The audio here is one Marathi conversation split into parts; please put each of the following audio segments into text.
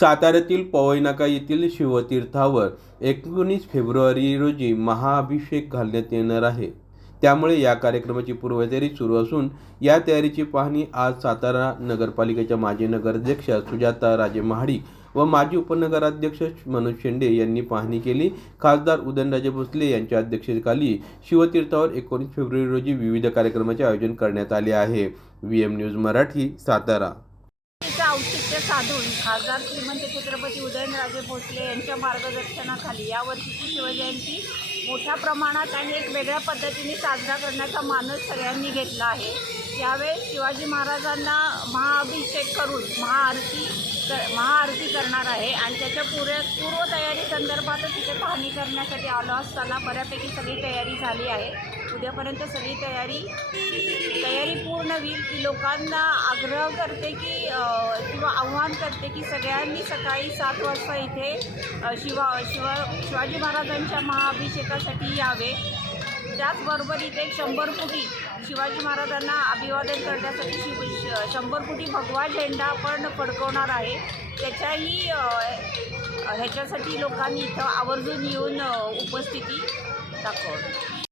साताऱ्यातील पवईनाका येथील शिवतीर्थावर एकोणीस फेब्रुवारी रोजी महाअभिषेक घालण्यात येणार आहे. त्यामुळे या कार्यक्रमाची पूर्वतयारी सुरू असून या तयारीची पाहणी आज सातारा नगरपालिकेच्या माजी नगराध्यक्षा सुजाता राजे महाडिक व माजी उपनगराध्यक्ष मनोज शेंडे यांनी पाहणी केली. खासदार उदयनराजे भोसले यांच्या अध्यक्षतेखाली शिवतीर्थावर एकोणीस फेब्रुवारी रोजी विविध कार्यक्रमाचे आयोजन करण्यात आले आहे. V M news Marathi Satara. औचित्य साधून खासदार श्रीमंत छत्रपती उदयनराजे भोसले यांच्या मार्गदर्शनाखाली यावर्षीची शिवजयंती मोठ्या प्रमाणात आणि एक वेगळ्या पद्धतीने साजरा करण्याचा मानस सगळ्यांनी घेतला आहे. यावेळेस शिवाजी महाराजांना महाअभिषेक करून महाआरती कर महाआरती करणार आहे आणि त्याच्या पुरे पूर्वतयारी संदर्भातच तिथे पाहणी करण्यासाठी आलो असताना बऱ्यापैकी सगळी तयारी झाली आहे. उद्यापर्यंत सगळी तयारी तयारी पूर्ण होईल की लोकांना आग्रह करते की अ, किंवा आव्हान करते की सगळ्यांनी सकाळी सात वाजता इथे शिवा शिवा शिवाजी महाराजांच्या महाअभिषेकासाठी यावे. त्याचबरोबर इथे शंभर फुटी शिवाजी महाराजांना अभिवादन करण्यासाठी शिव शंभर फुटी भगवा झेंडा आपण फडकवणार आहे. त्याच्याही ह्याच्यासाठी लोकांनी इथं आवर्जून येऊन उपस्थिती दाखवली.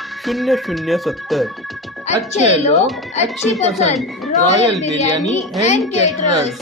शून्य शून्य सत्तर. अच्छे लोग अच्छी पसंद रॉयल बिर्याणी अँड केटरर्स